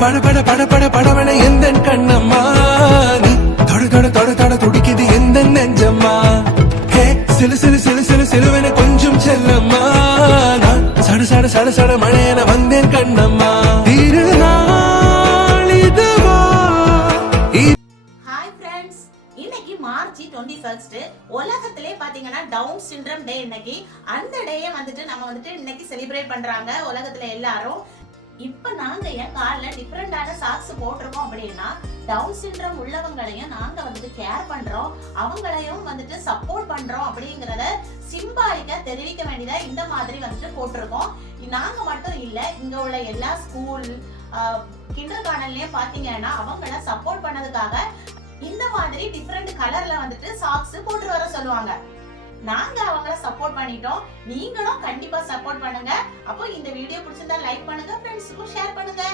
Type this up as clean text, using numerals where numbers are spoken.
பட பட பட பட படவன எந்த கண்ணம்மா நீ தொட தொட தொட தொட துடிக்குது எந்த நெஞ்சம்மா ஹே சிலு சிலு சிலு சிலு சிலுவன கொஞ்சம் செல்லம்மா நான் சட சட சட சட மழையன வந்தேன் கண்ணம்மா திருநாள் இதுவா. ஹாய் ஃப்ரெண்ட்ஸ், இன்னைக்கு மார்ச் 21 உலகத்திலே பாத்தீங்கன்னா டவுன் சிண்ட்ரம் டே. இன்னைக்கு அந்த டேயை நம்ம இன்னைக்கு செலிப்ரேட் பண்றாங்க உலகத்துல எல்லாரும். இப்ப நாங்க என் கால்ல டிஃபரெண்டான சாக்ஸ் போட்டிருக்கோம் அப்படின்னா டவுன் சிண்ட்ரம் உள்ளவங்களையும் நாங்க கேர் பண்றோம், அவங்களையும் சப்போர்ட் பண்றோம் அப்படிங்கறத சிம்பாலிக்கா தெரிவிக்க வேண்டியதா இந்த மாதிரி போட்டிருக்கோம். நாங்க மட்டும் இல்ல, இங்க உள்ள எல்லா ஸ்கூல் கிண்டர் கார்டன்லயும் பாத்தீங்கன்னா அவங்கள சப்போர்ட் பண்ணதுக்காக இந்த மாதிரி டிஃபரெண்ட் கலர்ல சாக்ஸ் போட்டு வர சொல்லுவாங்க. நாங்க அவங்கள சப்போர்ட் பண்ணிட்டோம், நீங்களும் கண்டிப்பா சப்போர்ட் பண்ணுங்க. அப்போ இந்த வீடியோ பிடிச்சிருந்தா லைக் பண்ணுங்க, ஃப்ரெண்ட்ஸ்க்கும் ஷேர் பண்ணுங்க.